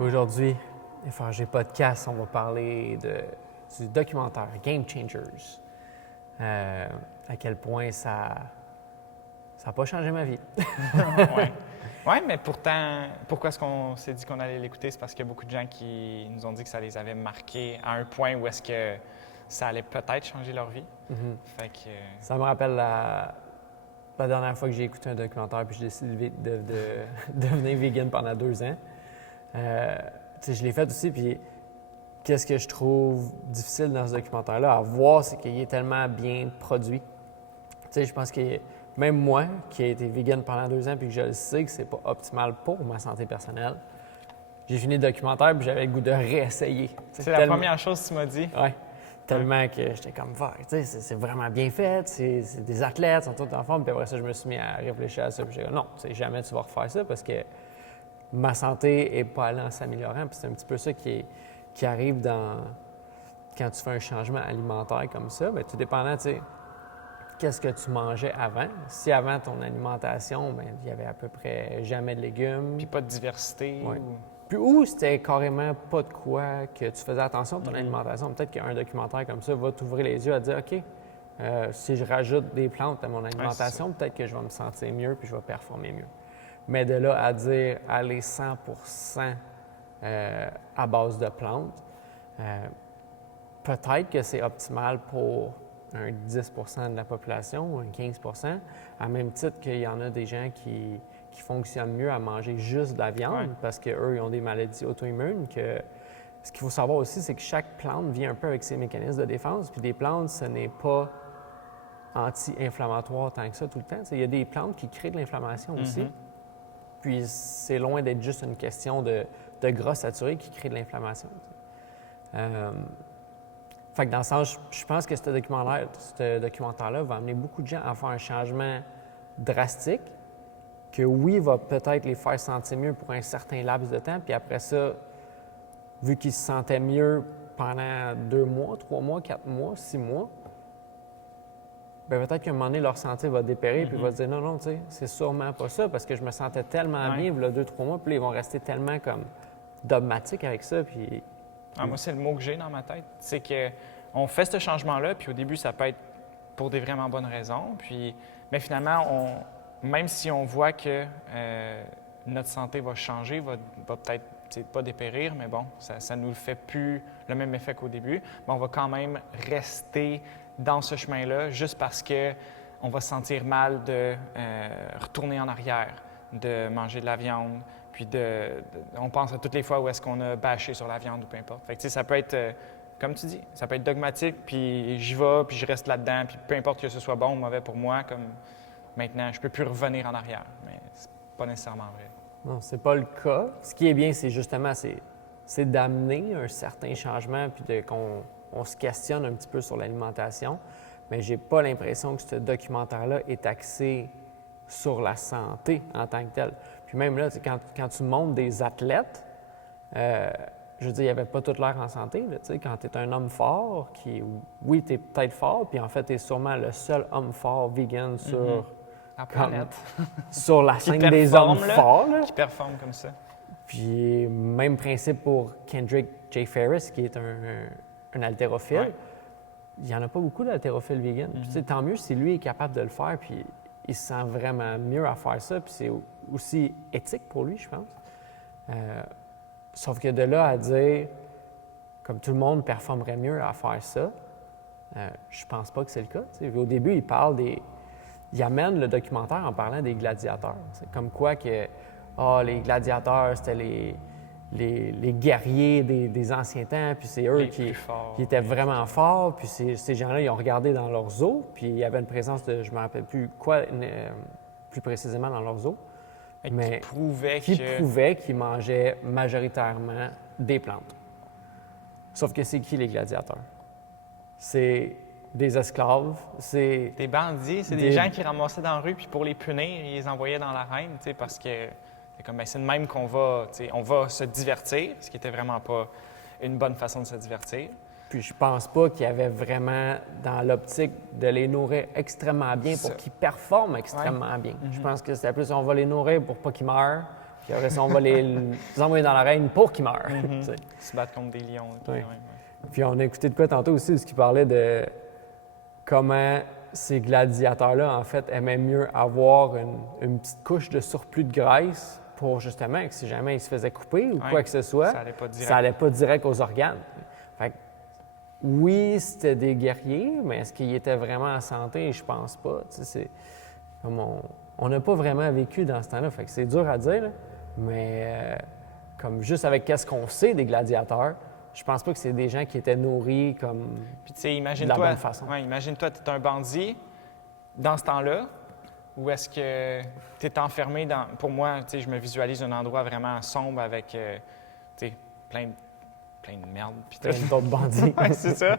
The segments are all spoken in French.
Aujourd'hui, FRG Podcast, on va parler du documentaire Game Changers. À quel point ça n'a pas changé ma vie. Oui, mais pourtant, pourquoi est-ce qu'on s'est dit qu'on allait l'écouter? C'est parce qu'il y a beaucoup de gens qui nous ont dit que ça les avait marqués à un point où est-ce que ça allait peut-être changer leur vie. Fait que... Ça me rappelle la dernière fois que j'ai écouté un documentaire puis j'ai décidé de devenir vegan pendant 2 ans. Je l'ai fait aussi, puis qu'est-ce que je trouve difficile dans ce documentaire-là à voir, c'est qu'il est tellement bien produit. Je pense que même moi, qui ai été vegan pendant 2 ans, puis que je le sais que c'est pas optimal pour ma santé personnelle, j'ai fini le documentaire puis j'avais le goût de réessayer. C'est la première chose que tu m'as dit? Oui. Tellement que j'étais comme, c'est vraiment bien fait, c'est des athlètes, ils sont tous en forme. Puis après ça, je me suis mis à réfléchir à ça. Puis j'ai dit, non, jamais tu vas refaire ça parce que ma santé n'est pas allée en s'améliorant. Puis c'est un petit peu ça qui arrive quand tu fais un changement alimentaire comme ça. Bien, tout dépendant, qu'est-ce que tu mangeais avant. Si avant ton alimentation, bien, il y avait à peu près jamais de légumes. Puis pas de diversité. Ouais. Puis où c'était carrément pas de quoi que tu faisais attention à ton alimentation. Peut-être qu'un documentaire comme ça va t'ouvrir les yeux à dire, OK, si je rajoute des plantes à mon alimentation, peut-être que je vais me sentir mieux puis je vais performer mieux. Mais de là à dire aller 100 à base de plantes, peut-être que c'est optimal pour un 10 de la population ou un 15 à même titre qu'il y en a des gens qui fonctionnent mieux à manger juste de la viande parce qu'eux, ils ont des maladies auto-immunes. Ce qu'il faut savoir aussi, c'est que chaque plante vient un peu avec ses mécanismes de défense. Puis des plantes, ce n'est pas anti-inflammatoire tant que ça tout le temps. Il y a des plantes qui créent de l'inflammation aussi. Puis c'est loin d'être juste une question de gras saturé qui crée de l'inflammation. Fait que dans le sens, je pense que ce documentaire-là va amener beaucoup de gens à faire un changement drastique que oui, va peut-être les faire sentir mieux pour un certain laps de temps. Puis après ça, vu qu'ils se sentaient mieux pendant 2 mois, 3 mois, 4 mois, 6 mois, bien peut-être qu'à un moment donné, leur santé va dépérir puis ils vont se dire non, c'est sûrement pas ça parce que je me sentais tellement bien il y a 2-3 mois, puis là, ils vont rester tellement comme dogmatiques avec ça. Puis... moi, c'est le mot que j'ai dans ma tête. C'est qu'on fait ce changement-là, puis au début, ça peut être pour des vraiment bonnes raisons. Mais finalement, même si on voit que notre santé va changer, va peut-être pas dépérir, mais bon, ça ne nous fait plus le même effet qu'au début, mais on va quand même rester dans ce chemin-là juste parce qu'on va se sentir mal de retourner en arrière, de manger de la viande, puis on pense à toutes les fois où est-ce qu'on a bâché sur la viande ou peu importe. Fait que ça peut être, comme tu dis, ça peut être dogmatique, puis j'y vais, puis je reste là-dedans, puis peu importe que ce soit bon ou mauvais pour moi, comme maintenant, je ne peux plus revenir en arrière, mais c'est pas nécessairement vrai. Non, c'est pas le cas. Ce qui est bien, c'est justement, c'est d'amener un certain changement puis qu'on se questionne un petit peu sur l'alimentation. Mais j'ai pas l'impression que ce documentaire-là est axé sur la santé en tant que tel. Puis même là, quand tu montres des athlètes, je veux dire, il n'y avait pas toute l'air en santé. Là, quand tu es un homme fort, oui, tu es peut-être fort, puis en fait, tu es sûrement le seul homme fort vegan sur la scène des hommes forts. Là. Qui performe comme ça. Puis même principe pour Kendrick J. Ferris, qui est un haltérophile. Ouais. Il n'y en a pas beaucoup d'haltérophiles vegan. Puis, tant mieux si lui est capable de le faire, puis il se sent vraiment mieux à faire ça, puis c'est aussi éthique pour lui, je pense. Sauf que de là à dire, comme tout le monde performerait mieux à faire ça, je pense pas que c'est le cas. Au début, il amène le documentaire en parlant des gladiateurs. C'est comme quoi que les gladiateurs, c'était les guerriers des anciens temps, puis c'est eux qui étaient vraiment forts, puis ces gens-là, ils ont regardé dans leurs os, puis il y avait une présence de, je ne me rappelle plus quoi plus précisément dans leurs os, mais qui prouvait qu'ils mangeaient majoritairement des plantes. Sauf que c'est qui les gladiateurs? C'est des esclaves, c'est... Des bandits, c'est des gens qui ramassaient dans la rue, puis pour les punir, ils les envoyaient dans l'arène, parce que c'est de même qu'on va, on va se divertir, ce qui n'était vraiment pas une bonne façon de se divertir. Puis je pense pas qu'il y avait vraiment dans l'optique de les nourrir extrêmement bien pour qu'ils performent extrêmement bien. Je pense que c'était plus on va les nourrir pour pas qu'ils meurent, Puis après ça, on va les envoyer dans l'arène pour qu'ils meurent. tu sais. Se battre contre des lions. et tout, Oui. ouais. Puis on a écouté de quoi tantôt aussi, ce qui parlait de comment ces gladiateurs-là, en fait, aimaient mieux avoir une petite couche de surplus de graisse pour justement que si jamais ils se faisaient couper ou Ouais. quoi que ce soit, Ça allait pas direct. ça allait pas direct aux organes. Fait que, oui, c'était des guerriers, mais est-ce qu'ils étaient vraiment en santé? Je pense pas. Tu sais, c'est comme on n'a pas vraiment vécu dans ce temps-là. Fait que c'est dur à dire, là, mais comme juste avec qu'est-ce qu'on sait des gladiateurs, je pense pas que c'est des gens qui étaient nourris comme Puis tu sais, de la imagine-toi, bonne façon. ouais, imagine-toi, tu es un bandit dans ce temps-là, ou est-ce que tu es enfermé dans... Pour moi, tu sais, je me visualise un endroit vraiment sombre avec, tu sais, plein de merde. Puis tout. Plein d'autres bandits. Ouais, c'est ça.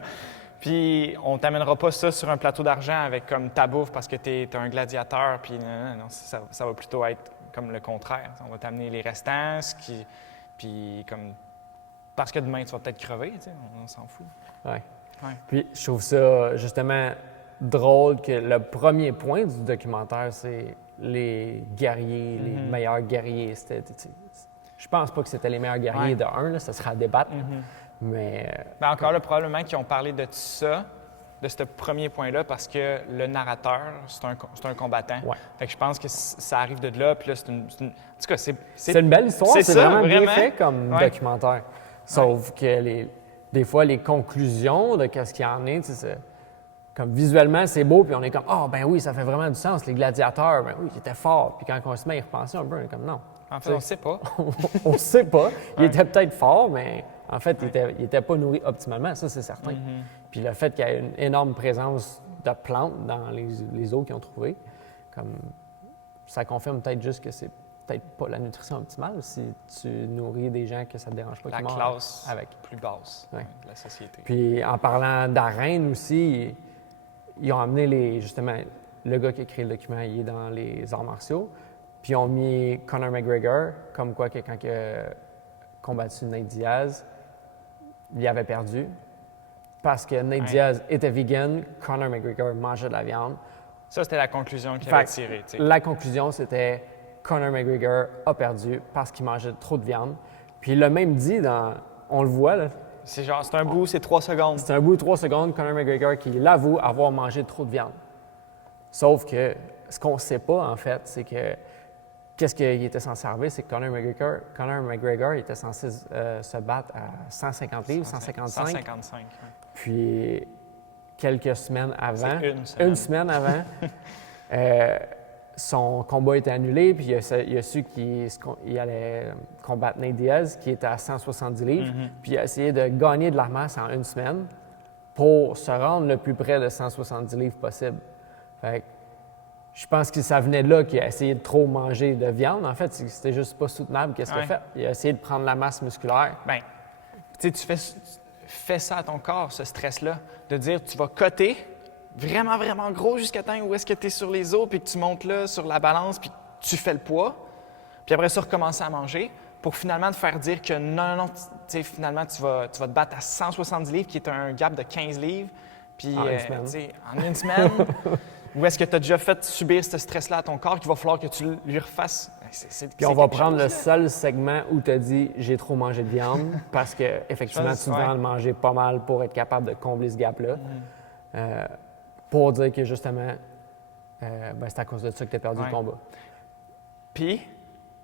Puis on t'amènera pas ça sur un plateau d'argent avec comme ta bouffe parce que tu es un gladiateur, puis non, ça va plutôt être comme le contraire. On va t'amener les restants, puis comme... Parce que demain, tu vas peut-être crever, tu sais, on s'en fout. Ouais. Ouais. Puis je trouve ça justement drôle que le premier point du documentaire, c'est les guerriers, les meilleurs guerriers. Je pense pas que c'était les meilleurs guerriers Ouais. de un, là, ça sera à débattre. Mais Ben encore là, probablement qu'ils ont parlé de ça, de ce premier point-là, parce que le narrateur, c'est un combattant. Ouais. Fait que je pense que ça arrive de là, puis là, en tout cas, c'est une belle histoire, c'est c'est ça, vraiment bien vraiment. fait comme Ouais. documentaire. Sauf que des fois, les conclusions de qu'est-ce qu'il y en est, tu sais, comme visuellement, c'est beau, puis on est comme, ah, ben oui, ça fait vraiment du sens, les gladiateurs, ben oui, ils étaient forts. Puis quand on se met à y repenser un peu, on est comme, non. En fait, on ne sait pas. On ne sait pas. Il Ouais. était peut-être fort, mais en fait, il était pas nourri optimalement, ça, c'est certain. Puis le fait qu'il y ait une énorme présence de plantes dans les eaux qu'ils ont trouvées, comme ça confirme peut-être juste que c'est peut-être pas la nutrition optimale si tu nourris des gens que ça ne te dérange pas La qu'ils meurent classe avec. plus basse Ouais. de la société. Puis en parlant d'arène aussi, ils ont amené justement, le gars qui a écrit le document, il est dans les arts martiaux, puis ils ont mis Conor McGregor, comme quoi que quand il a combattu Nate Diaz, il avait perdu. Parce que Nate Ouais. Diaz était vegan, Conor McGregor mangeait de la viande. Ça, c'était la conclusion qu'il Fait avait que tirée. tu sais. la conclusion, c'était Conor McGregor a perdu parce qu'il mangeait trop de viande. Puis il l'a même dit on le voit, là, C'est genre, c'est un bout, c'est 3 secondes. c'est un bout de 3 secondes, Conor McGregor qui l'avoue avoir mangé trop de viande. Sauf que ce qu'on ne sait pas, en fait, c'est que qu'est-ce qu'il était censé arriver, c'est que Conor McGregor était censé se battre à 150 livres, 155. 155. ouais. Puis quelques semaines avant, C'est une semaine. avant, son combat était annulé, puis il a su qu'il allait combattre Nate Diaz, qui était à 170 livres, puis il a essayé de gagner de la masse en une semaine pour se rendre le plus près de 170 livres possible. Fait que je pense que ça venait de là qu'il a essayé de trop manger de viande. En fait, c'était juste pas soutenable qu'est-ce qu'il a Ouais. fait. Il a essayé de prendre la masse musculaire. Bien, tu sais, tu fais ça à ton corps, ce stress-là, de dire tu vas coter vraiment, vraiment gros jusqu'à temps où est-ce que tu es sur les os, puis que tu montes là sur la balance, puis tu fais le poids, puis après ça, recommencer à manger pour finalement te faire dire que non, tu sais, finalement, tu vas te battre à 170 livres, qui est un gap de 15 livres, puis En une semaine. tu sais, en une semaine, où est-ce que tu as déjà fait subir ce stress-là à ton corps qu'il va falloir que tu lui refasses? Puis on va prendre le seul segment où tu as dit j'ai trop mangé de viande parce que effectivement tu devrais en manger pas mal pour être capable de combler ce gap-là. Pour dire que justement, c'est à cause de ça que tu as perdu Ouais. le combat. Puis,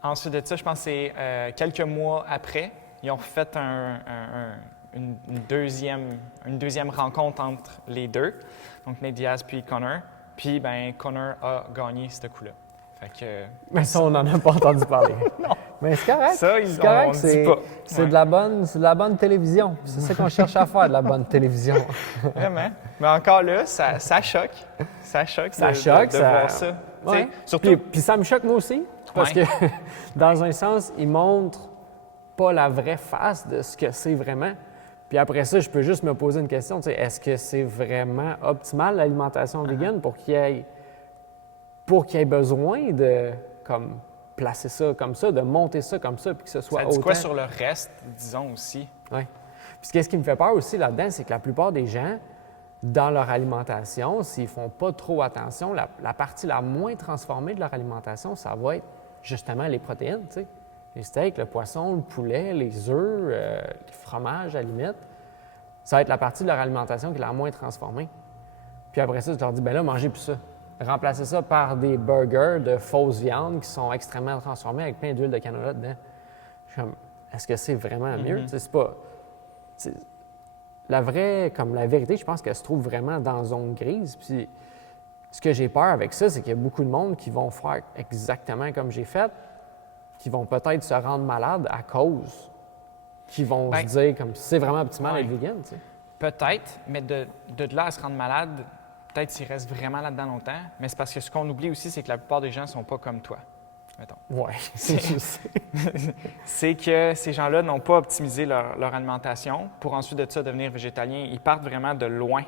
ensuite de ça, je pense que c'est quelques mois après, ils ont fait une deuxième rencontre entre les deux, donc Nate Diaz puis Conor. Puis, ben Conor a gagné ce coup-là. Fait que Mais ça, on n'en a pas entendu parler. Mais c'est correct. ça, C'est correct, on le dit pas. c'est Ouais. de la bonne télévision. C'est ça qu'on cherche à faire, de la bonne télévision. Vraiment. Mais encore là, ça choque. Ça choque Ça de choque, de ça- voir ça. Tu sais, Ouais. surtout, Puis ça me choque moi aussi, parce Ouais. que dans un sens, il montre pas la vraie face de ce que c'est vraiment. Puis après ça, je peux juste me poser une question, tu sais, est-ce que c'est vraiment optimal l'alimentation végane pour qu'il y ait besoin de comme placer ça comme ça, de monter ça comme ça, puis que ce soit ça dit quoi autant- sur le reste, disons aussi? Ouais. Puis ce qui me fait peur aussi là-dedans, c'est que la plupart des gens, dans leur alimentation, s'ils font pas trop attention, la partie la moins transformée de leur alimentation, ça va être justement les protéines, tu sais. Les steaks, le poisson, le poulet, les œufs, les fromages à la limite, ça va être la partie de leur alimentation qui est la moins transformée. Puis après ça, je leur dis, ben là, mangez plus ça. Remplacez ça par des burgers de fausse viande qui sont extrêmement transformés avec plein d'huile de canola dedans. Je suis comme, est-ce que c'est vraiment mieux? Tu sais, c'est pas... La vérité, je pense qu'elle se trouve vraiment dans la zone grise. Puis ce que j'ai peur avec ça, c'est qu'il y a beaucoup de monde qui vont faire exactement comme j'ai fait, qui vont peut-être se rendre malades à cause, qui vont se dire comme c'est vraiment optimal d'être vegan. Tu sais. Peut-être, mais de là à se rendre malade, peut-être s'ils restent vraiment là-dedans longtemps, mais c'est parce que ce qu'on oublie aussi, c'est que la plupart des gens ne sont pas comme toi, mettons. Oui, c'est juste. C'est que ces gens-là n'ont pas optimisé leur alimentation pour ensuite de ça devenir végétaliens. Ils partent vraiment de loin,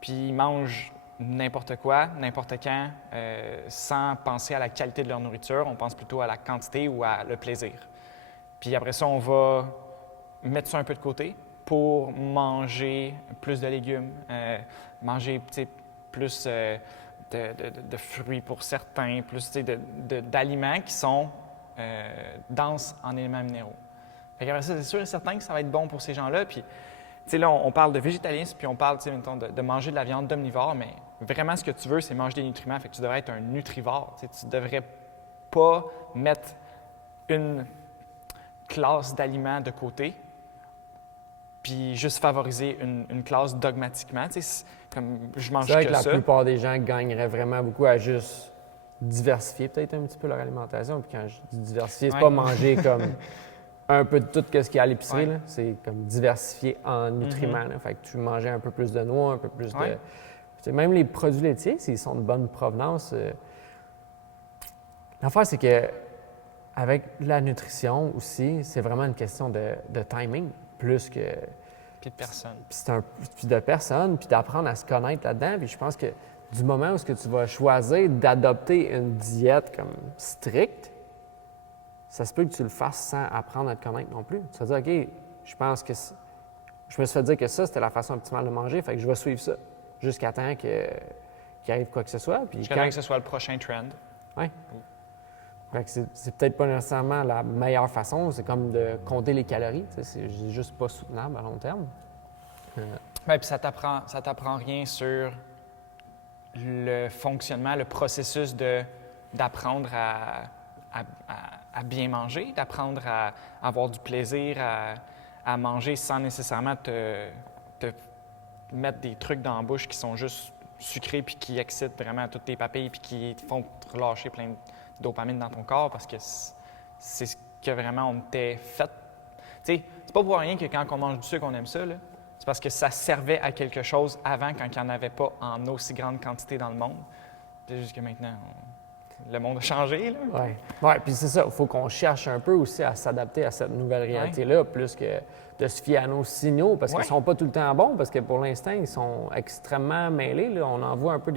puis ils mangent n'importe quoi, n'importe quand, sans penser à la qualité de leur nourriture. On pense plutôt à la quantité ou à le plaisir. Puis après ça, on va mettre ça un peu de côté pour manger plus de légumes, manger plus de fruits pour certains, plus d'aliments qui sont denses en éléments minéraux. Fait qu'après ça, c'est sûr et certain que ça va être bon pour ces gens-là. Puis, là, on parle de végétalisme, puis on parle, mettons, de manger de la viande d'omnivore, mais vraiment, ce que tu veux, c'est manger des nutriments. Fait que tu devrais être un nutrivore. Tu ne devrais pas mettre une classe d'aliments de côté, puis juste favoriser une classe dogmatiquement. Comme je mange c'est vrai que ça. La plupart des gens gagneraient vraiment beaucoup à juste diversifier peut-être un petit peu leur alimentation. Puis quand je dis diversifier, c'est pas manger comme un peu de tout ce qu'il y a à l'épicerie. Là. C'est comme diversifier en nutriments. Là. Fait que tu manges un peu plus de noix, un peu plus de... Même les produits laitiers, s'ils sont de bonne provenance... L'affaire, c'est que avec la nutrition aussi, c'est vraiment une question de timing, plus que... Puis de personne. Puis de personne, puis d'apprendre à se connaître là-dedans. Puis je pense que du moment où ce que tu vas choisir d'adopter une diète comme stricte, ça se peut que tu le fasses sans apprendre à te connaître non plus. Tu vas dire, OK, je pense que... Je me suis fait dire que ça, c'était la façon optimale de manger, fait que je vais suivre ça jusqu'à temps qu'il arrive quoi que ce soit. Jusqu'à temps que ce soit le prochain trend. Oui. Fait que c'est peut-être pas nécessairement la meilleure façon, c'est comme de compter les calories. C'est juste pas soutenable à long terme. Bien, puis ça t'apprend rien sur le fonctionnement, le processus d'apprendre à bien manger, d'apprendre à avoir du plaisir à manger sans nécessairement te mettre des trucs dans la bouche qui sont juste sucrés puis qui excitent vraiment toutes tes papilles puis qui te font relâcher plein de dopamine dans ton corps parce que c'est ce que vraiment on t'est fait. Tu sais, c'est pas pour rien que quand on mange du sucre, on aime ça, là. C'est parce que ça servait à quelque chose avant quand il n'y en avait pas en aussi grande quantité dans le monde. C'est juste que maintenant, le monde a changé, là. Oui, puis c'est ça. Il faut qu'on cherche un peu aussi à s'adapter à cette nouvelle réalité-là, plus que de se fier à nos signaux, parce qu'ils ne sont pas tout le temps bons, parce que pour l'instant, ils sont extrêmement mêlés. Là. On envoie un peu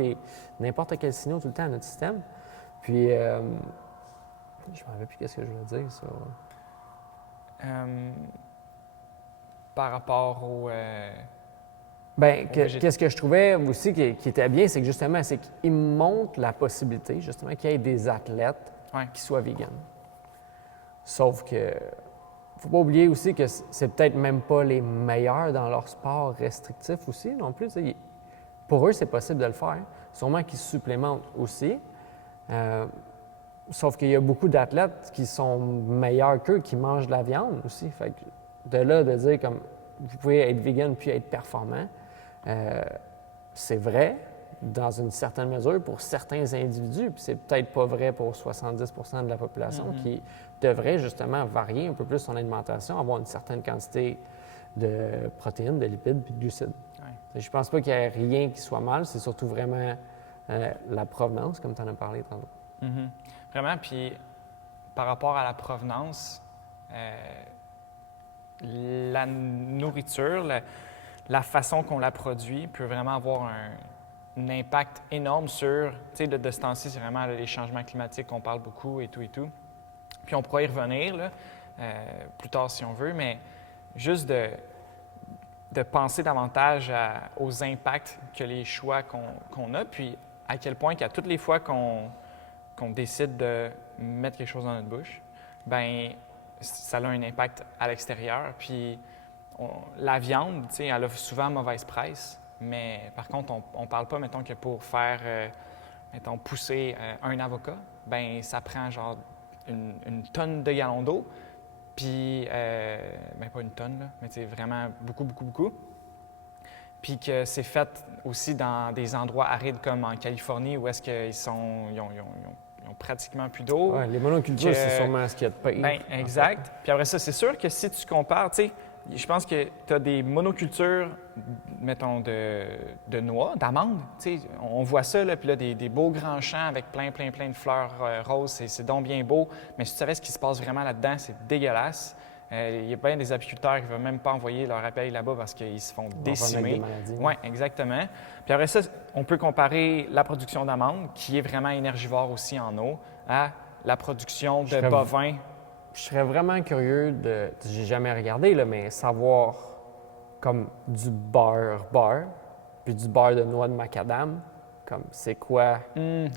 n'importe quel signal tout le temps à notre système. Puis, je ne me rappelle plus qu'est-ce que je voulais dire, ça. Par rapport au... qu'est-ce que je trouvais aussi qui était bien, c'est que justement, c'est qu'il montre la possibilité, justement, qu'il y ait des athlètes qui soient véganes. Sauf que, faut pas oublier aussi que c'est peut-être même pas les meilleurs dans leur sport restrictif aussi, non plus. Pour eux, c'est possible de le faire. Sûrement qu'ils se supplémentent aussi. Sauf qu'il y a beaucoup d'athlètes qui sont meilleurs qu'eux, qui mangent de la viande aussi. Fait que de là, de dire comme vous pouvez être vegan puis être performant, c'est vrai dans une certaine mesure pour certains individus, puis c'est peut-être pas vrai pour 70 de la population qui devrait justement varier un peu plus son alimentation, avoir une certaine quantité de protéines, de lipides puis de glucides. Je pense pas qu'il y ait rien qui soit mal, c'est surtout vraiment la provenance, comme tu en as parlé tantôt. Vraiment, puis par rapport à la provenance, la nourriture, la façon qu'on la produit peut vraiment avoir un impact énorme sur, tu sais, de ce temps-ci, c'est vraiment les changements climatiques qu'on parle beaucoup et tout et tout. Puis on pourra y revenir là, plus tard si on veut, mais juste de penser davantage aux impacts que les choix qu'on a, puis à quel point qu'à toutes les fois qu'on décide de mettre quelque chose dans notre bouche, bien, ça a un impact à l'extérieur. Puis la viande, tu sais, elle a souvent mauvaise presse, mais par contre, on ne parle pas, mettons, que pour faire, mettons, pousser un avocat, ben ça prend genre une tonne de gallons d'eau, puis, ben pas une tonne, là, mais c'est vraiment beaucoup, beaucoup, beaucoup. Puis que c'est fait aussi dans des endroits arides comme en Californie où est-ce qu'ils ont pratiquement plus d'eau. Ouais, les monocultures, c'est sûrement ce qu'il y a de pire. Ben, exact. Puis après ça, c'est sûr que si tu compares, tu sais, je pense que tu as des monocultures, mettons, de noix, d'amandes. Tu sais, on voit ça, là, puis là, des beaux grands champs avec plein de fleurs roses. C'est donc bien beau. Mais si tu savais ce qui se passe vraiment là-dedans, c'est dégueulasse. Il y a bien des apiculteurs qui ne veulent même pas envoyer leur abeilles là-bas parce qu'ils se font décimer. Oui, exactement. Puis après ça, on peut comparer la production d'amandes, qui est vraiment énergivore aussi en eau, à la production de bovins. Je serais vraiment curieux de, j'ai jamais regardé, là, mais savoir comme du beurre, puis du beurre de noix de macadam, comme c'est quoi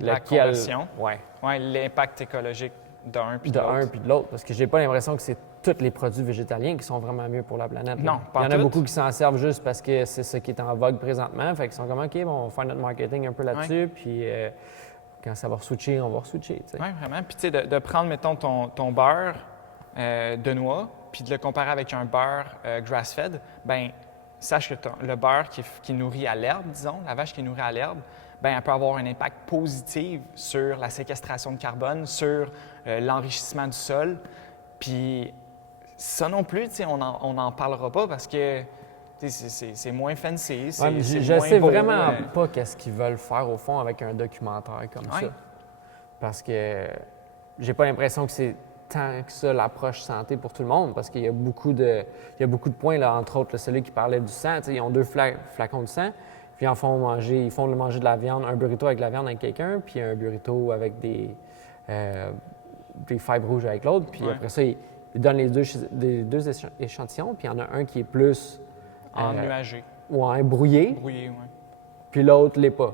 la conversion. Ouais. Ouais, l'impact écologique d'un puis de l'autre. D'un puis de l'autre, parce que j'ai pas l'impression que c'est tous les produits végétaliens qui sont vraiment mieux pour la planète. Non, pas Il y en a beaucoup qui s'en servent juste parce que c'est ça qui est en vogue présentement, fait qu'ils sont comme, OK, bon, on va faire notre marketing un peu là-dessus, puis quand ça va switcher, on va switcher. Oui, vraiment. Puis, tu sais, de prendre, mettons, ton beurre de noix, puis de le comparer avec un beurre grass-fed, bien, sache que le beurre qui nourrit à l'herbe, disons, la vache qui est nourrie à l'herbe, bien, elle peut avoir un impact positif sur la séquestration de carbone, sur l'enrichissement du sol. Puis, ça non plus, tu sais, on n'en parlera pas parce que c'est moins fancy, c'est moins je sais beau, vraiment pas qu'est-ce qu'ils veulent faire au fond avec un documentaire comme ça. Parce que j'ai pas l'impression que c'est tant que ça l'approche santé pour tout le monde, parce qu'il y a beaucoup de points, là, entre autres, là, celui qui parlait du sang, ils ont 2 flacons de sang, puis ils font manger de la viande, un burrito avec de la viande avec quelqu'un, puis un burrito avec des fibres rouges avec l'autre, puis après ça, ils donnent les deux échantillons, puis il y en a un qui est plus ennuagé. Ouais, brouillé. Brouillé, oui. Puis l'autre l'est pas.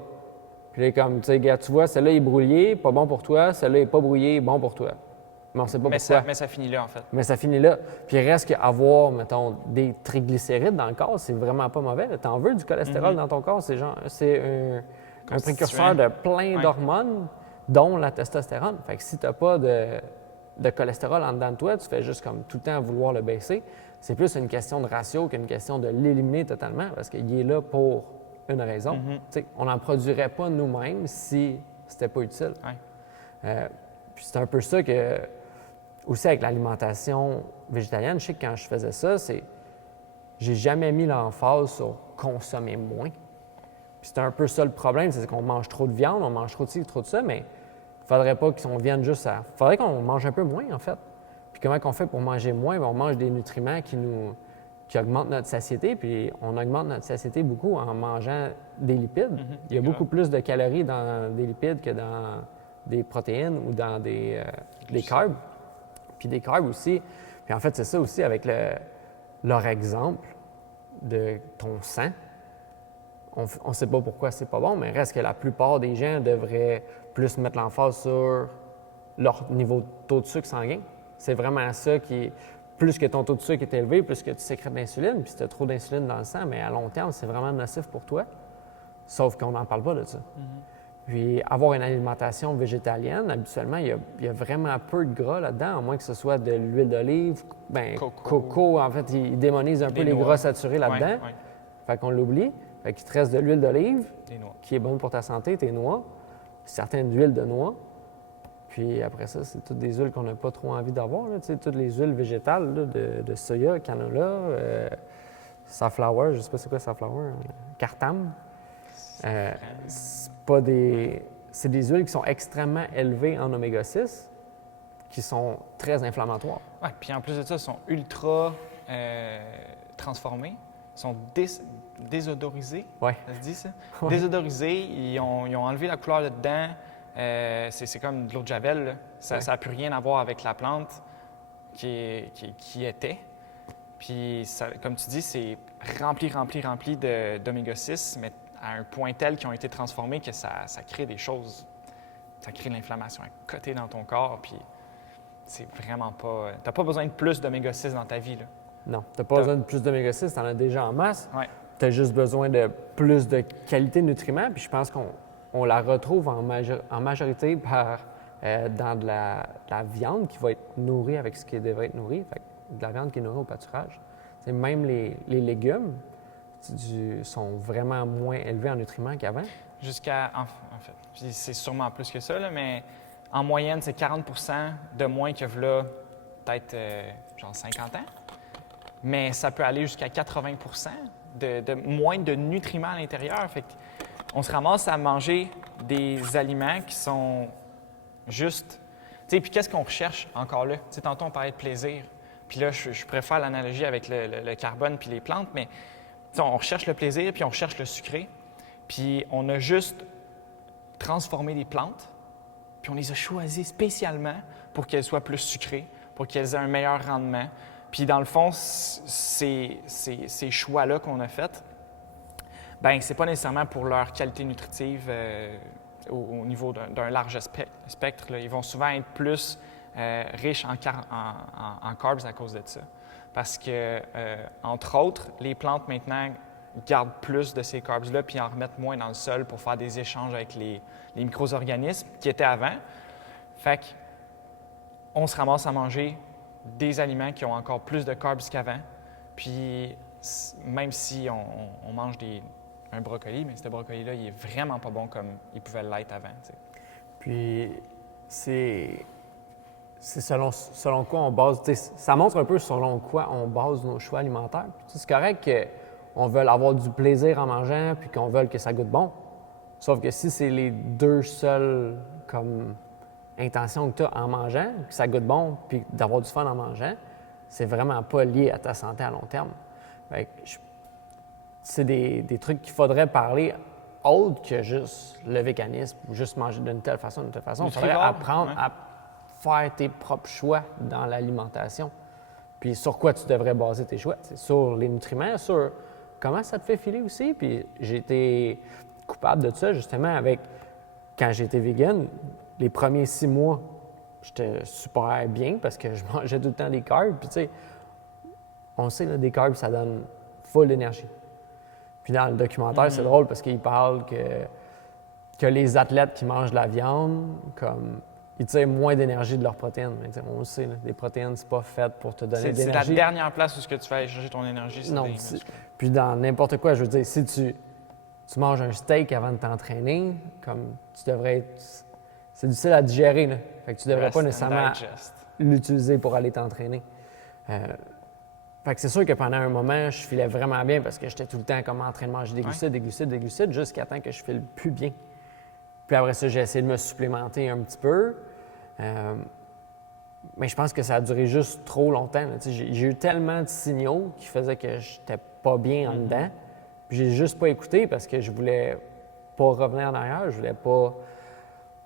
Puis là, comme, tu sais, regarde, tu vois, celui-là est brouillé, pas bon pour toi, celui-là est pas brouillé, bon pour toi. Mais on sait pas pourquoi. Mais ça finit là, en fait. Mais ça finit là. Puis il reste qu'avoir, mettons, des triglycérides dans le corps, c'est vraiment pas mauvais. Tu en veux du cholestérol dans ton corps, c'est un précurseur de plein d'hormones, dont la testostérone. Fait que si tu n'as pas de cholestérol en dedans de toi, tu fais juste comme tout le temps vouloir le baisser. C'est plus une question de ratio qu'une question de l'éliminer totalement, parce qu'il est là pour une raison. On n'en produirait pas nous-mêmes si c'était pas utile. Puis c'est un peu ça que, aussi avec l'alimentation végétalienne, je sais que quand je faisais ça, j'ai jamais mis l'emphase sur consommer moins. Puis c'est un peu ça le problème, c'est qu'on mange trop de viande, on mange trop de ci, trop de ça, mais il faudrait pas qu'on vienne juste à... Il faudrait qu'on mange un peu moins, en fait. Puis comment on fait pour manger moins? Bien, on mange des nutriments qui augmentent notre satiété, puis on augmente notre satiété beaucoup en mangeant des lipides. Il y a beaucoup plus de calories dans des lipides que dans des protéines ou dans des carbs. Puis des carbs aussi. Puis en fait, c'est ça aussi avec leur exemple de ton sang. On ne sait pas pourquoi c'est pas bon, mais reste que la plupart des gens devraient plus mettre l'emphase sur leur niveau de taux de sucre sanguin. C'est vraiment ça qui est... Plus que ton taux de sucre est élevé, plus que tu sécrètes d'insuline, puis si tu as trop d'insuline dans le sang, mais à long terme, c'est vraiment nocif pour toi. Sauf qu'on n'en parle pas de ça. Puis avoir une alimentation végétalienne, habituellement, il y a vraiment peu de gras là-dedans, à moins que ce soit de l'huile d'olive, coco. En fait, ils démonisent un peu les gras saturés là-dedans. Fait qu'on l'oublie. Fait qu'il te reste de l'huile d'olive, qui est bonne pour ta santé, tes noix, certaines huiles de noix. Puis après ça, c'est toutes des huiles qu'on n'a pas trop envie d'avoir. Tu sais, toutes les huiles végétales là, de soya, canola, safflower, je ne sais pas c'est quoi safflower, cartam. C'est des huiles qui sont extrêmement élevées en oméga 6, qui sont très inflammatoires. Oui, puis en plus de ça, elles sont ultra transformées, sont désodorisées. Oui. Ça se dit ça? Ouais. Désodorisées, ils ont enlevé la couleur dedans. C'est comme de l'eau de javel. Là. Ça n'a plus rien à voir avec la plante qui était. Puis, ça, comme tu dis, c'est rempli d'oméga 6, mais à un point tel qu'ils ont été transformés que ça crée des choses. Ça crée de l'inflammation à côté dans ton corps. Puis c'est vraiment pas... Tu n'as pas besoin de plus d'oméga-6 dans ta vie, là. Non, tu n'as pas besoin de plus d'oméga-6, tu en as déjà en masse. Ouais. Tu as juste besoin de plus de qualité de nutriments. Puis je pense qu'on la retrouve en majorité dans de la viande qui va être nourrie avec ce qui devrait être nourri. Fait que de la viande qui est nourrie au pâturage. T'sais, même les légumes sont vraiment moins élevés en nutriments qu'avant. En fait, c'est sûrement plus que ça, là, mais en moyenne, c'est 40 de moins que là, peut-être genre 50 ans. Mais ça peut aller jusqu'à 80 de moins de nutriments à l'intérieur. Fait on se ramasse à manger des aliments qui sont juste... Tu sais, puis qu'est-ce qu'on recherche encore là? Tu sais, tantôt, on parlait de plaisir. Puis là, je préfère l'analogie avec le carbone puis les plantes, mais on recherche le plaisir puis on recherche le sucré. Puis on a juste transformé des plantes, puis on les a choisies spécialement pour qu'elles soient plus sucrées, pour qu'elles aient un meilleur rendement. Puis dans le fond, ces choix-là qu'on a faits, bien, c'est pas nécessairement pour leur qualité nutritive au niveau d'un large spectre. Là. Ils vont souvent être plus riches en carbs à cause de ça. Parce que, entre autres, les plantes maintenant gardent plus de ces carbs-là puis en remettent moins dans le sol pour faire des échanges avec les micro-organismes qui étaient avant. Fait qu'on se ramasse à manger des aliments qui ont encore plus de carbs qu'avant. Puis, même si on mange un brocoli, mais ce brocoli-là, il est vraiment pas bon comme il pouvait l'être avant. T'sais. Puis, c'est selon quoi on base. Ça montre un peu selon quoi on base nos choix alimentaires. C'est correct qu'on veut avoir du plaisir en mangeant puis qu'on veut que ça goûte bon. Sauf que si c'est les deux seules comme intentions que tu as en mangeant, que ça goûte bon puis d'avoir du fun en mangeant, c'est vraiment pas lié à ta santé à long terme. C'est des trucs qu'il faudrait parler autre que juste le véganisme ou juste manger d'une telle façon, d'une telle façon. Il faudrait apprendre à faire tes propres choix dans l'alimentation. Puis sur quoi tu devrais baser tes choix? C'est sur les nutriments, sur comment ça te fait filer aussi. Puis j'ai été coupable de ça justement avec, quand j'étais vegan, les premiers 6 mois, j'étais super bien parce que je mangeais tout le temps des carbs. Puis tu sais, on sait, là, des carbs, ça donne full d'énergie. Puis dans le documentaire, c'est drôle parce qu'il parle que les athlètes qui mangent de la viande, comme ils tirent moins d'énergie de leurs protéines. On le sait, là, les protéines, c'est pas fait pour te donner d'énergie. C'est la dernière place où ce que tu vas aller chercher ton énergie, c'est non, des muscles. Puis dans n'importe quoi, je veux dire, si tu manges un steak avant de t'entraîner, comme tu devrais être... C'est difficile à digérer, là. Fait que tu devrais pas nécessairement l'utiliser pour aller t'entraîner. Fait que c'est sûr que pendant un moment, je filais vraiment bien parce que j'étais tout le temps comme en train de manger des glucides, jusqu'à temps que je file plus bien. Puis après ça, j'ai essayé de me supplémenter un petit peu. Mais je pense que ça a duré juste trop longtemps. J'ai eu tellement de signaux qui faisaient que j'étais pas bien en dedans. Puis j'ai juste pas écouté parce que je voulais pas revenir en arrière. Je voulais pas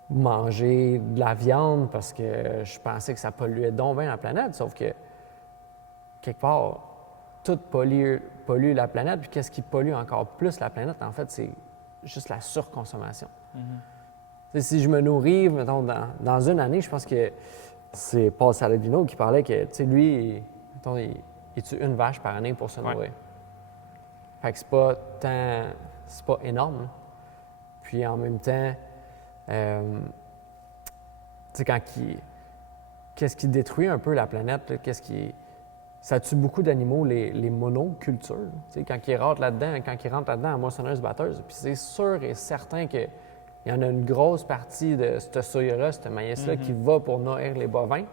manger de la viande parce que je pensais que ça polluait donc bien la planète. Sauf que quelque part, tout pollue la planète. Puis qu'est-ce qui pollue encore plus la planète, en fait, c'est juste la surconsommation. Si je me nourris, mettons, dans une année, je pense que c'est Paul Saladino qui parlait que, tu sais, lui, mettons, il tue une vache par année pour se nourrir. Fait que c'est pas énorme. Là. Puis en même temps, tu sais, qu'est-ce qui détruit un peu la planète, là, ça tue beaucoup d'animaux, les monocultures. Tu sais, quand ils rentrent là-dedans, en moissonneuse-batteuse. Puis c'est sûr et certain qu'il y en a une grosse partie de ce soya-là, ce maïs-là, qui va pour nourrir les bovins.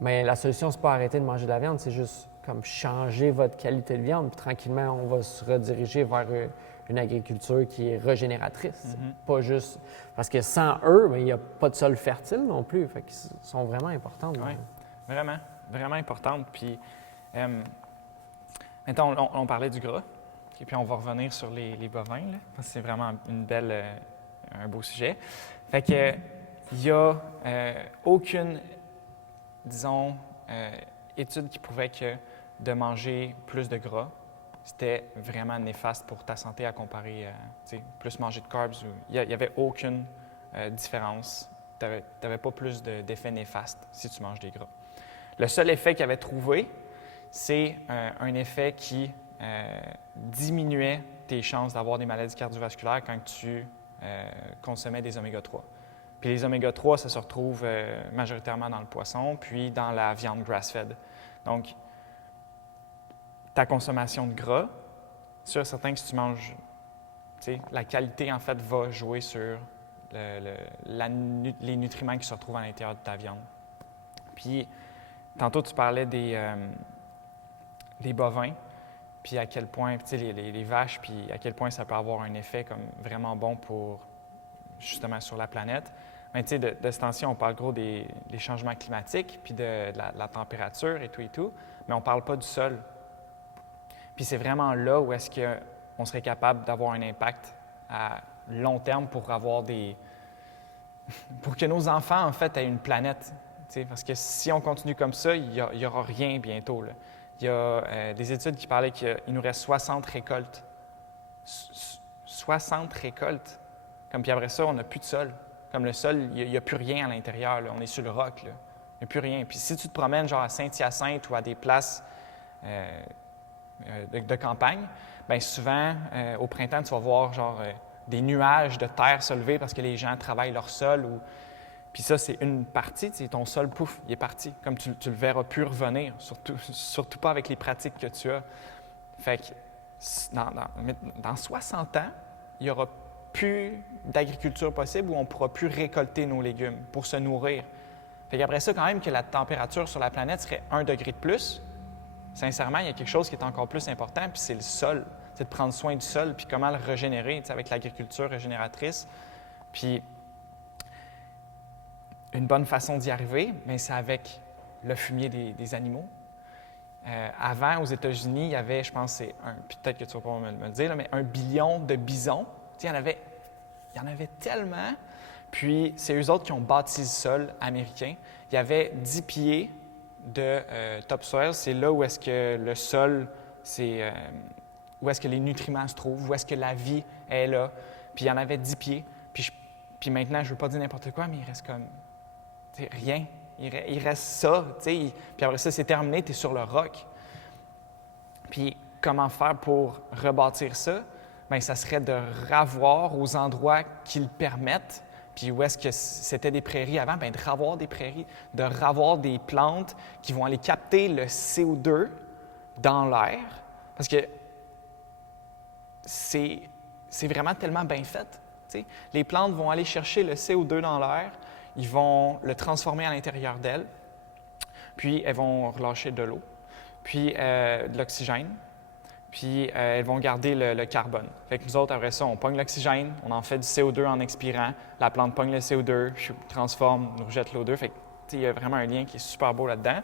Mais la solution, c'est pas arrêter de manger de la viande, c'est juste comme changer votre qualité de viande. Puis tranquillement, on va se rediriger vers une agriculture qui est régénératrice. Pas juste... Parce que sans eux, il n'y a pas de sol fertile non plus. Fait qu'ils sont vraiment importants. Oui, vraiment importante. Puis, maintenant, on parlait du gras, et puis on va revenir sur les bovins, là, parce que c'est vraiment un beau sujet. Fait que, il n'y a aucune, disons, étude qui prouvait que de manger plus de gras, c'était vraiment néfaste pour ta santé à comparer à, plus manger de carbs. Il n'y avait aucune différence. tu n'avais pas plus d'effets néfastes si tu manges des gras. Le seul effet qu'ils avaient trouvé, c'est un effet qui diminuait tes chances d'avoir des maladies cardiovasculaires quand tu consommais des oméga-3. Puis les oméga-3, ça se retrouve majoritairement dans le poisson, puis dans la viande grass-fed. Donc, ta consommation de gras, sûr certain que si tu manges, la qualité, en fait, va jouer sur les nutriments qui se retrouvent à l'intérieur de ta viande. Puis, tantôt, tu parlais des bovins, puis à quel point, les vaches, puis à quel point ça peut avoir un effet comme vraiment bon pour, justement, sur la planète. Mais de ce temps-ci, on parle gros des changements climatiques, puis de la température et tout, mais on ne parle pas du sol. Puis c'est vraiment là où est-ce qu'on serait capable d'avoir un impact à long terme pour avoir pour que nos enfants, en fait, aient une planète. Parce que si on continue comme ça, il n'y aura rien bientôt, là. Il y a des études qui parlaient qu'il nous reste 60 récoltes. 60 récoltes. Comme puis après ça, on n'a plus de sol. Comme le sol, il n'y a plus rien à l'intérieur, là. On est sur le roc, là. Il n'y a plus rien. Puis si tu te promènes genre à Saint-Hyacinthe ou à des places de campagne, bien souvent, au printemps, tu vas voir genre des nuages de terre se lever parce que les gens travaillent leur sol. Puis ça, c'est une partie, ton sol, pouf, il est parti. Comme tu le verras plus revenir, surtout pas avec les pratiques que tu as. Fait que dans 60 ans, il n'y aura plus d'agriculture possible où on ne pourra plus récolter nos légumes pour se nourrir. Fait qu'après ça, quand même, que la température sur la planète serait 1 degré de plus, sincèrement, il y a quelque chose qui est encore plus important, puis c'est le sol. C'est de prendre soin du sol, puis comment le régénérer, avec l'agriculture régénératrice. Puis une bonne façon d'y arriver, bien, c'est avec le fumier des animaux. Avant, aux États-Unis, il y avait, je pense, peut-être que tu vas pas me le dire, là, mais 1 billion de bisons. Il y en avait tellement. Puis, c'est eux autres qui ont bâti le sol américain. Il y avait 10 pieds de topsoil. C'est là où est-ce que le sol, où est-ce que les nutriments se trouvent, où est-ce que la vie est là. Puis, il y en avait 10 pieds. Puis maintenant, je ne veux pas dire n'importe quoi, mais il reste comme rien. Il reste ça. Puis après ça, c'est terminé, tu es sur le roc. Puis, comment faire pour rebâtir ça? Bien, ça serait de ravoir aux endroits qui le permettent. Puis où est-ce que c'était des prairies avant? Bien, de ravoir des prairies, de ravoir des plantes qui vont aller capter le CO2 dans l'air. Parce que c'est vraiment tellement bien fait. T'sais. Les plantes vont aller chercher le CO2 dans l'air, ils vont le transformer à l'intérieur d'elles, puis elles vont relâcher de l'eau, puis de l'oxygène. Puis elles vont garder le carbone. Fait que nous autres, après ça, on pogne l'oxygène, on en fait du CO2 en expirant, la plante pogne le CO2, transforme, nous rejette l'O2. Fait que, il y a vraiment un lien qui est super beau là-dedans.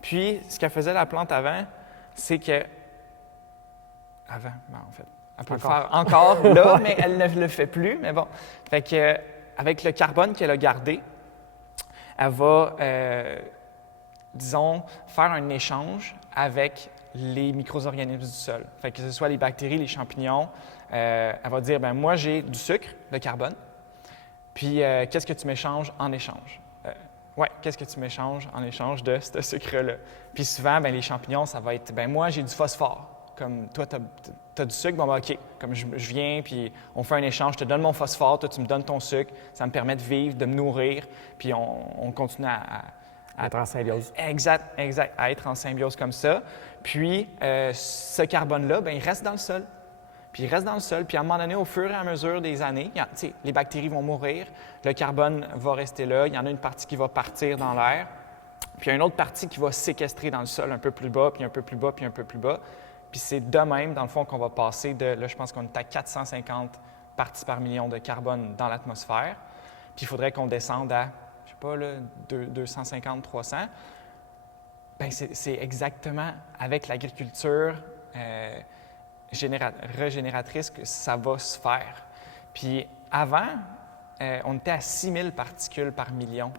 Puis, ce qu'elle faisait la plante avant, c'est que... Avant, ben, en fait, elle peut le faire encore là, mais elle ne le fait plus. Mais bon, fait que avec le carbone qu'elle a gardé, elle va, disons, faire un échange avec les micro-organismes du sol. Fait que ce soit les bactéries, les champignons, elle va dire, bien, moi, j'ai du sucre, le carbone, puis qu'est-ce que tu m'échanges en échange? Qu'est-ce que tu m'échanges en échange de ce sucre-là? Puis souvent, bien, les champignons, ça va être, bien, moi, j'ai du phosphore. Comme toi, tu as du sucre, bon, ben, OK, comme je viens, puis on fait un échange, je te donne mon phosphore, toi, tu me donnes ton sucre, ça me permet de vivre, de me nourrir, puis on continue à être en symbiose. Exact, à être en symbiose comme ça. Puis, ce carbone-là, bien, il reste dans le sol. Puis, il reste dans le sol. Puis, à un moment donné, au fur et à mesure des années, les bactéries vont mourir, le carbone va rester là, il y en a une partie qui va partir dans l'air, puis il y a une autre partie qui va séquestrer dans le sol un peu plus bas, puis un peu plus bas, puis un peu plus bas. Puis, c'est de même, dans le fond, qu'on va passer de, là, je pense qu'on est à 450 parties par million de carbone dans l'atmosphère. Puis, il faudrait qu'on descende à, je sais pas, là, 250, 300. Bien, c'est exactement avec l'agriculture régénératrice que ça va se faire. Puis avant, on était à 6000 particules par million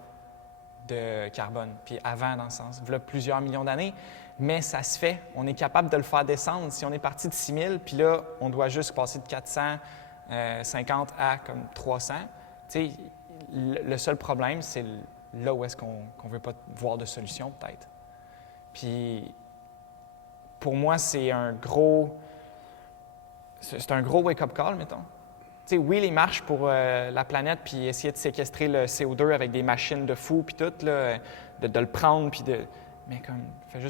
de carbone. Puis avant, dans le sens, il y a plusieurs millions d'années, mais ça se fait. On est capable de le faire descendre. Si on est parti de 6000, puis là, on doit juste passer de 450 à comme 300, tu sais, le seul problème, c'est là où est-ce qu'on ne veut pas voir de solution, peut-être. Puis, pour moi, c'est un gros wake-up call, mettons. Tu sais, oui, les marches pour la planète, puis essayer de séquestrer le CO2 avec des machines de fou, puis tout, là, de le prendre, puis de... Mais comme, fais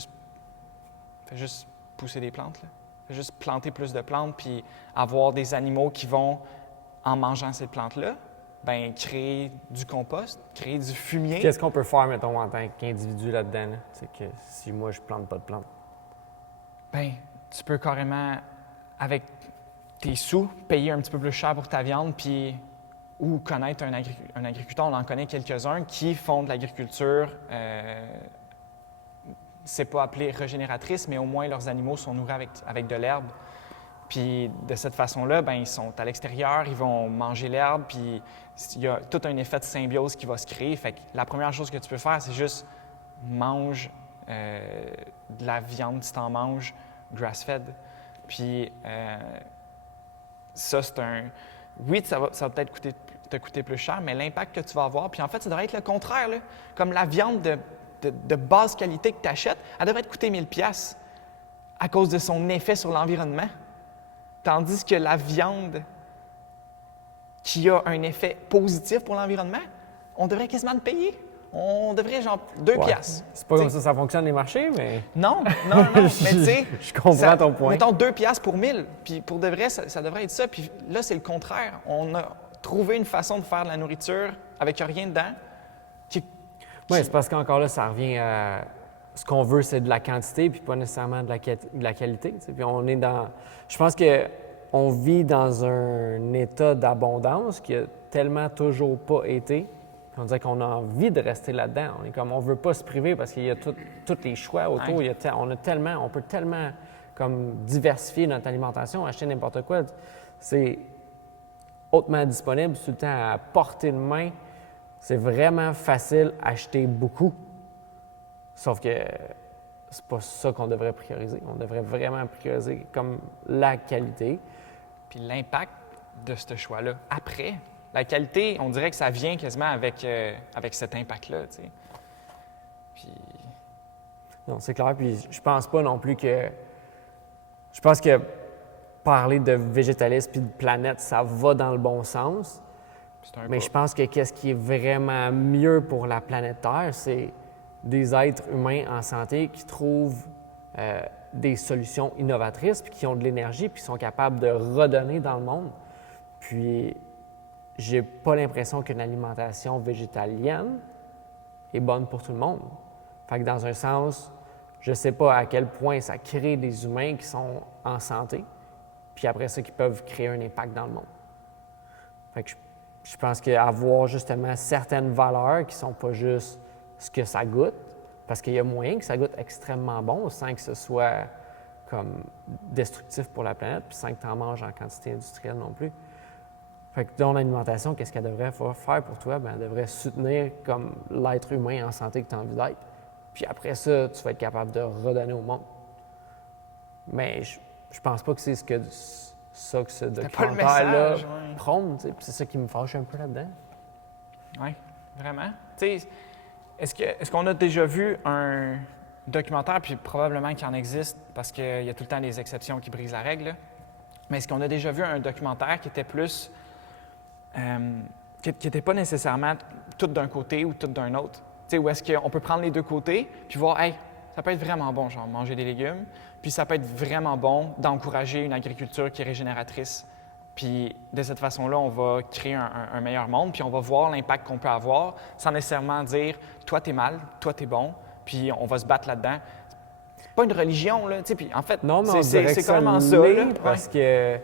juste pousser des plantes, là. Fais juste planter plus de plantes, puis avoir des animaux qui vont, en mangeant ces plantes-là, ben créer du compost, créer du fumier. Qu'est-ce qu'on peut faire, mettons, en tant qu'individu là-dedans? Là? C'est que si moi, je plante pas de plantes. Bien, tu peux carrément, avec tes sous, payer un petit peu plus cher pour ta viande, puis ou connaître un agriculteur, on en connaît quelques-uns, qui font de l'agriculture, c'est pas appelé régénératrice, mais au moins leurs animaux sont nourris avec de l'herbe. Puis de cette façon-là, ben ils sont à l'extérieur, ils vont manger l'herbe, puis il y a tout un effet de symbiose qui va se créer. Fait que la première chose que tu peux faire, c'est juste mange de la viande si tu en manges grass-fed. Puis ça, c'est un... Oui, ça va peut-être te coûter plus cher, mais l'impact que tu vas avoir, puis en fait, ça devrait être le contraire, là. Comme la viande de basse qualité que tu achètes, elle devrait te coûter 1000$ à cause de son effet sur l'environnement. Tandis que la viande qui a un effet positif pour l'environnement, on devrait quasiment le payer. On devrait genre 2$. Ouais. C'est pas comme ça fonctionne les marchés, mais... Non, mais tu sais... Je comprends ton point. Mettons 2$ pour 1000, puis pour de vrai, ça devrait être ça. Puis là, c'est le contraire. On a trouvé une façon de faire de la nourriture avec rien dedans. Oui, c'est parce qu'encore là, ça revient à... Ce qu'on veut, c'est de la quantité, puis pas nécessairement de la qualité. T'sais. Puis on est dans... Je pense qu'on vit dans un état d'abondance qui a tellement toujours pas été. On dirait qu'on a envie de rester là-dedans. On est comme, on veut pas se priver parce qu'il y a tous les choix autour. Ouais. On peut tellement comme diversifier notre alimentation, acheter n'importe quoi. C'est hautement disponible, tout le temps à portée de main. C'est vraiment facile d'acheter beaucoup. Sauf que c'est pas ça qu'on devrait prioriser. On devrait vraiment prioriser comme la qualité. Puis l'impact de ce choix-là. Après, la qualité, on dirait que ça vient quasiment avec cet impact-là, tu sais. Puis... Non, c'est clair. Puis je pense pas non plus que... Je pense que parler de végétalisme puis de planète, ça va dans le bon sens. Mais je pense que qu'est-ce qui est vraiment mieux pour la planète Terre, c'est des êtres humains en santé qui trouvent des solutions innovatrices, puis qui ont de l'énergie, puis qui sont capables de redonner dans le monde. Puis, j'ai pas l'impression qu'une alimentation végétalienne est bonne pour tout le monde. Fait que dans un sens, je sais pas à quel point ça crée des humains qui sont en santé, puis après ça, qui peuvent créer un impact dans le monde. Fait que je pense qu'avoir justement certaines valeurs qui sont pas juste ce que ça goûte, parce qu'il y a moyen que ça goûte extrêmement bon sans que ce soit comme destructif pour la planète, puis sans que tu en manges en quantité industrielle non plus. Fait que ton alimentation, qu'est-ce qu'elle devrait faire pour toi? Bien, elle devrait soutenir comme l'être humain en santé que tu as envie d'être. Puis après ça, tu vas être capable de redonner au monde. Mais je pense pas que c'est ça que ce documentaire-là prône. Puis c'est ça qui me fâche un peu là-dedans. Oui, vraiment. Tu sais, est-ce qu'on a déjà vu un documentaire, puis probablement qu'il en existe, parce qu'il y a tout le temps des exceptions qui brisent la règle, là. Mais est-ce qu'on a déjà vu un documentaire qui était plus... qui n'était pas nécessairement tout d'un côté ou tout d'un autre? Tu sais, où est-ce qu'on peut prendre les deux côtés, puis voir, hey, ça peut être vraiment bon, genre manger des légumes, puis ça peut être vraiment bon d'encourager une agriculture qui est régénératrice. Puis de cette façon-là, on va créer un meilleur monde, puis on va voir l'impact qu'on peut avoir sans nécessairement dire « toi, t'es mal, toi, t'es bon », puis on va se battre là-dedans. C'est pas une religion, là, tu sais, puis en fait, non, mais c'est carrément ça, là, parce que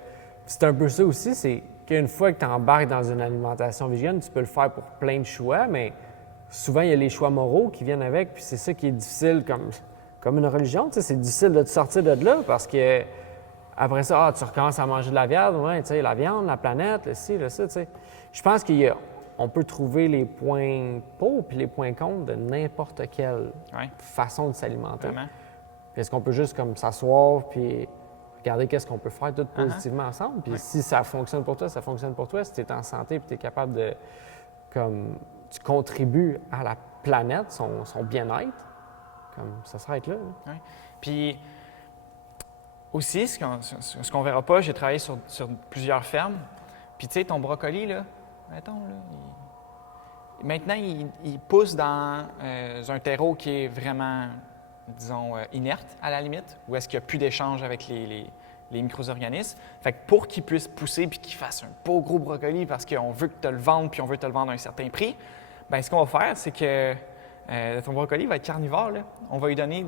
c'est un peu ça aussi, c'est qu'une fois que tu embarques dans une alimentation végétalienne, tu peux le faire pour plein de choix, mais souvent, il y a les choix moraux qui viennent avec, puis c'est ça qui est difficile comme une religion, tu sais, c'est difficile de te sortir de là, parce que après ça, tu recommences à manger de la viande, ouais, tu sais, la viande, la planète, le ci, le ça, tu sais. Je pense qu'on peut trouver les points pour puis les points contre de n'importe quelle façon de s'alimenter. Vraiment. Puis est-ce qu'on peut juste comme s'asseoir puis regarder qu'est-ce qu'on peut faire tout positivement ensemble? Puis si ça fonctionne pour toi, ça fonctionne pour toi. Si tu es en santé puis tu es capable comme tu contribues à la planète, son bien-être, comme ça s'arrête là. Ouais. Puis aussi, ce qu'on verra pas, j'ai travaillé sur plusieurs fermes. Puis tu sais, ton brocoli, là, mettons, là, maintenant, il pousse dans un terreau qui est vraiment, disons, inerte à la limite, où est-ce qu'il n'y a plus d'échange avec les micro-organismes. Fait que pour qu'il puisse pousser puis qu'il fasse un beau gros brocoli parce qu'on veut te le vendre puis on veut te le vendre à un certain prix, bien, ce qu'on va faire, c'est que ton brocoli va être carnivore, là. On va lui donner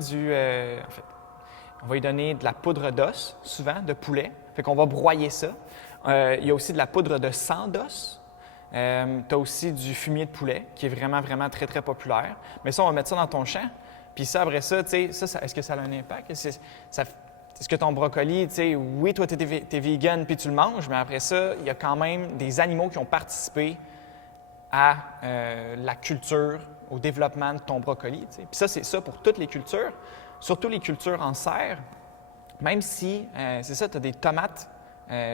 on va lui donner de la poudre d'os, souvent, de poulet. Fait qu'on va broyer ça. Il y a aussi de la poudre de sang d'os. Tu as aussi du fumier de poulet, qui est vraiment, vraiment très, très populaire. Mais ça, on va mettre ça dans ton champ. Puis ça, après ça, tu sais, est-ce que ça a un impact? Est-ce que ton brocoli, tu sais, oui, toi, tu es vegan puis tu le manges, mais après ça, il y a quand même des animaux qui ont participé à la culture, au développement de ton brocoli. Puis ça, c'est ça pour toutes les cultures, surtout les cultures en serre. Même si, c'est ça, tu as des tomates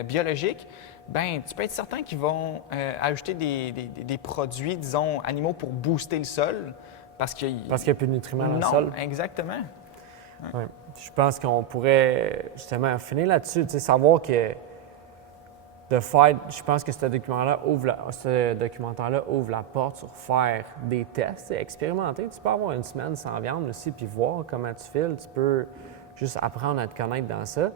biologiques, bien, tu peux être certain qu'ils vont ajouter des produits, disons, animaux pour booster le sol. Parce qu'il n'y a plus de nutriments dans le sol. Non, exactement. Ouais. Je pense qu'on pourrait justement finir là-dessus, tu sais, savoir que je pense que ce documentaire-là ouvre la porte sur faire des tests, expérimenter. Tu peux avoir une semaine sans viande aussi, puis voir comment tu files. Tu peux juste apprendre à te connaître dans ça,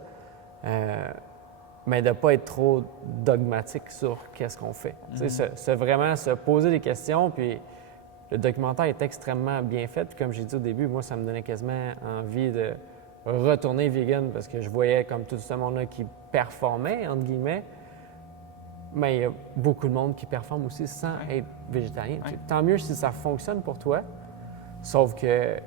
mais de ne pas être trop dogmatique sur qu'est-ce qu'on fait. Tu sais, c'est vraiment se poser des questions, puis le documentaire est extrêmement bien fait. Puis comme j'ai dit au début, moi, ça me donnait quasiment envie de retourner vegan parce que je voyais comme tout ce monde-là qui performait, entre guillemets. Mais il y a beaucoup de monde qui performe aussi sans être végétarien. Ouais. Tant mieux si ça fonctionne pour toi, sauf que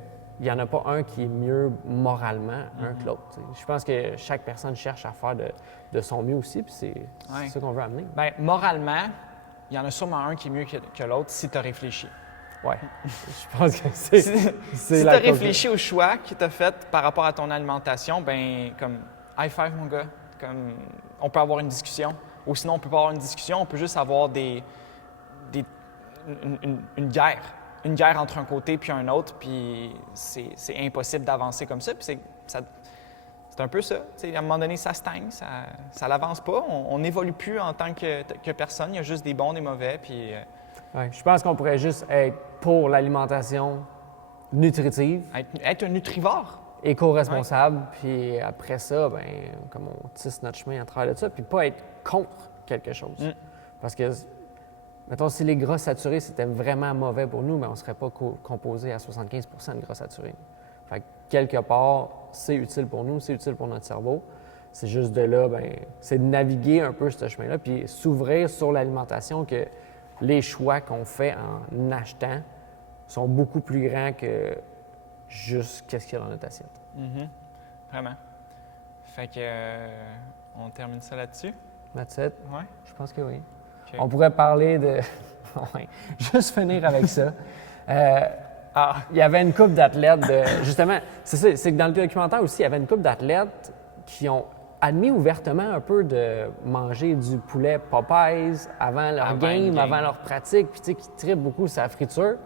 il n'y en a pas un qui est mieux moralement un que l'autre. Je pense que chaque personne cherche à faire de son mieux aussi, puis c'est ça qu'on veut amener. Bien, moralement, il y en a sûrement un qui est mieux que l'autre si tu as réfléchi. Oui, je pense que c'est si tu as réfléchi au choix que tu as fait par rapport à ton alimentation, bien, comme high five, mon gars. Comme, on peut avoir une discussion. Ou sinon, on peut pas avoir une discussion, on peut juste avoir une guerre. Une guerre entre un côté puis un autre, puis c'est impossible d'avancer comme ça. Puis c'est un peu ça. T'sais, à un moment donné, ça stagne, ça n'avance pas. On n'évolue plus en tant que personne. Il y a juste des bons, des mauvais, puis... Ouais, je pense qu'on pourrait juste être pour l'alimentation nutritive. Être un nutrivore. Éco-responsable, puis après ça, ben, comme on tisse notre chemin à travers de ça, puis pas être contre quelque chose. Parce que, mettons, si les gras saturés, c'était vraiment mauvais pour nous, mais on ne serait pas composé à 75 de gras saturés. Fait que, quelque part, c'est utile pour nous, c'est utile pour notre cerveau. C'est juste de là, ben, c'est de naviguer un peu ce chemin-là, puis s'ouvrir sur l'alimentation que les choix qu'on fait en achetant sont beaucoup plus grands que juste qu'est-ce qu'il y a dans notre assiette. Vraiment. Fait que on termine ça là-dessus. That's it? Ouais. Je pense que oui. Okay. On pourrait parler de... ouais. Juste finir avec ça. Il y avait une couple d'athlètes justement, c'est que dans le documentaire aussi, il y avait une couple d'athlètes qui ont admis ouvertement un peu de manger du poulet Popeyes avant leur game, avant leur pratique, puis tu sais, qui trippent beaucoup sur la friture.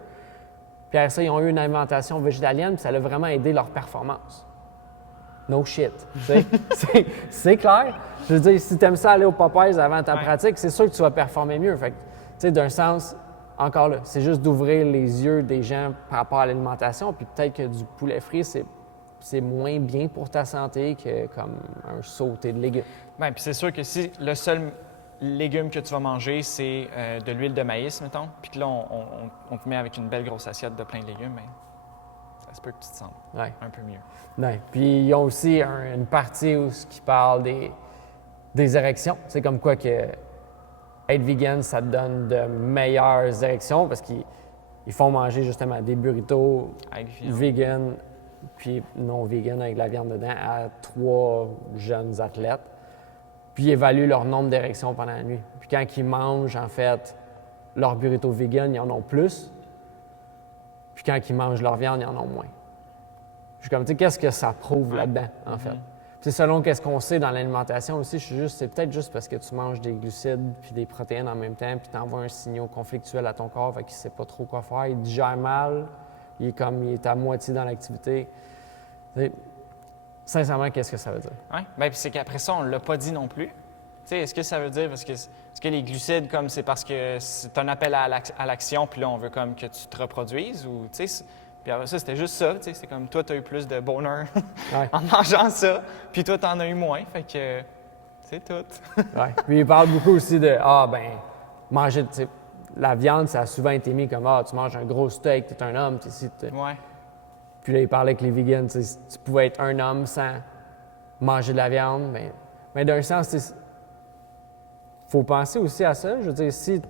Puis après ça, ils ont eu une alimentation végétalienne, puis ça a vraiment aidé leur performance. No shit. C'est clair. Je veux dire, si tu aimes ça aller au Popeyes avant ta pratique, c'est sûr que tu vas performer mieux. Fait que, tu sais, d'un sens, encore là, c'est juste d'ouvrir les yeux des gens par rapport à l'alimentation, puis peut-être que du poulet frit, c'est moins bien pour ta santé que comme un sauté de légumes. Bien, puis c'est sûr que si le seul légume que tu vas manger, c'est de l'huile de maïs, mettons, puis que là, on te met avec une belle grosse assiette de plein de légumes, bien, ça se peut que tu te sentes un peu mieux. Ouais. Puis ils ont aussi une partie qui parle des érections. C'est comme quoi que être vegan, ça te donne de meilleures érections parce qu'ils font manger justement des burritos vegan puis non vegan avec de la viande dedans à 3 jeunes athlètes. Puis ils évaluent leur nombre d'érections pendant la nuit. Puis quand ils mangent, en fait, leur burrito vegan, ils en ont plus. Puis quand ils mangent leur viande, ils en ont moins. Je suis comme, tu sais, qu'est-ce que ça prouve là-dedans, en fait? C'est selon qu'est-ce qu'on sait dans l'alimentation aussi, c'est peut-être juste parce que tu manges des glucides puis des protéines en même temps, puis tu envoies un signal conflictuel à ton corps, fait qu'il ne sait pas trop quoi faire, il digère mal, il est à moitié dans l'activité. Sincèrement, qu'est-ce que ça veut dire? Oui, bien, puis c'est qu'après ça, on ne l'a pas dit non plus. Tu sais, est-ce que ça veut dire, est-ce que les glucides, comme c'est parce que c'est un appel à l'action, puis là, on veut comme que tu te reproduises, ou, tu sais, puis après ça, c'était juste ça, tu sais, c'est comme toi, tu as eu plus de bonheur en mangeant ça, puis toi, tu en as eu moins, fait que c'est tout. Ouais. Puis il parle beaucoup aussi de, manger, tu sais, la viande, ça a souvent été mis comme, tu manges un gros steak, tu es un homme, tu sais. Ouais. Puis là, il parlait que les vegans, tu sais, tu pouvais être un homme sans manger de la viande, mais d'un sens, il faut penser aussi à ça. Je veux dire, si,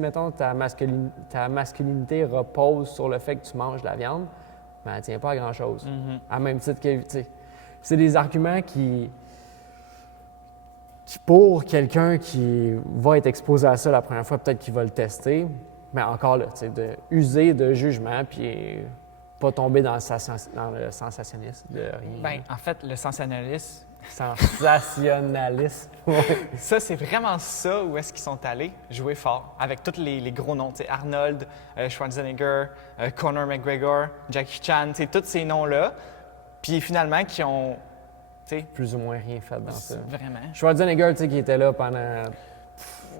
mettons, ta masculinité repose sur le fait que tu manges de la viande, ben, elle ne tient pas à grand-chose. À même titre que, tu sais, c'est des arguments qui, pour quelqu'un qui va être exposé à ça la première fois, peut-être qu'il va le tester, mais encore là, tu sais, de user de jugement, puis pas tomber dans le sensationnalisme de rien. Bien, en fait, le sensationnalisme, sensationnalisme. ça, c'est vraiment ça où est-ce qu'ils sont allés jouer fort, avec tous les gros noms, tu sais, Arnold, Schwarzenegger, Conor McGregor, Jackie Chan, tu sais, tous ces noms-là, puis finalement, qui ont, tu sais, Plus ou moins rien fait dans ça. Vraiment. Schwarzenegger, tu sais, qui était là pendant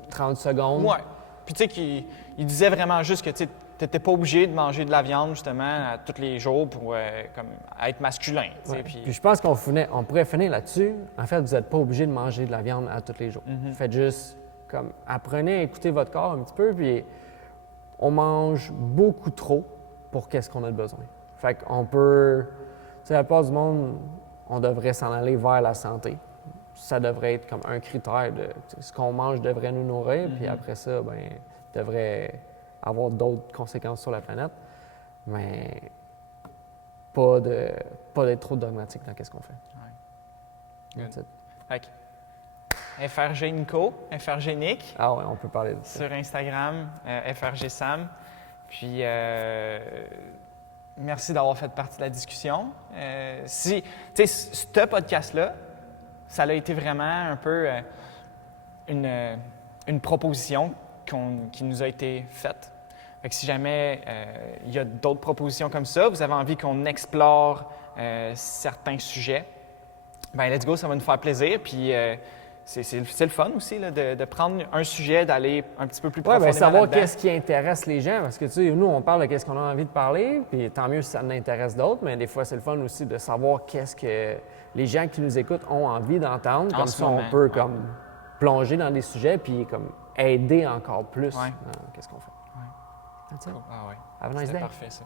30 secondes. Ouais. Puis tu sais, il disait vraiment juste que tu n'étais pas obligé de manger de la viande, justement, à tous les jours pour comme, être masculin. Ouais. Puis je pense on pourrait finir là-dessus. En fait, vous n'êtes pas obligé de manger de la viande à tous les jours. Faites juste comme apprenez à écouter votre corps un petit peu, puis on mange beaucoup trop pour qu'est-ce qu'on a besoin. Fait qu'on peut, tu sais, la plupart du monde, on devrait s'en aller vers la santé. Ça devrait être comme un critère de ce qu'on mange devrait nous nourrir, puis après ça, ben devrait avoir d'autres conséquences sur la planète, mais pas d'être trop dogmatique dans ce qu'on fait. Ouais. Fait que FRG Nico, FRG Nick. Ah ouais, on peut parler de ça. Sur Instagram, FRG Sam. Puis, merci d'avoir fait partie de la discussion. Si, tu sais, ce podcast-là, ça a été vraiment un peu une proposition qui nous a été faite. Fait que si jamais il y a d'autres propositions comme ça, vous avez envie qu'on explore certains sujets, bien, let's go, ça va nous faire plaisir. Puis c'est le fun aussi là, de prendre un sujet, d'aller un petit peu plus profondément bien, savoir là-dedans. qu'est-ce qui intéresse les gens, parce que tu sais, nous, on parle de qu'est-ce qu'on a envie de parler, puis tant mieux si ça en intéresse d'autres, mais des fois, c'est le fun aussi de savoir qu'est-ce que les gens qui nous écoutent ont envie d'entendre. Comme ça, on peut comme plonger dans des sujets, puis comme aider encore plus dans qu'est-ce qu'on fait. Ouais. That's it. Cool. Ah ouais. Have a nice C'était day. parfait, ça.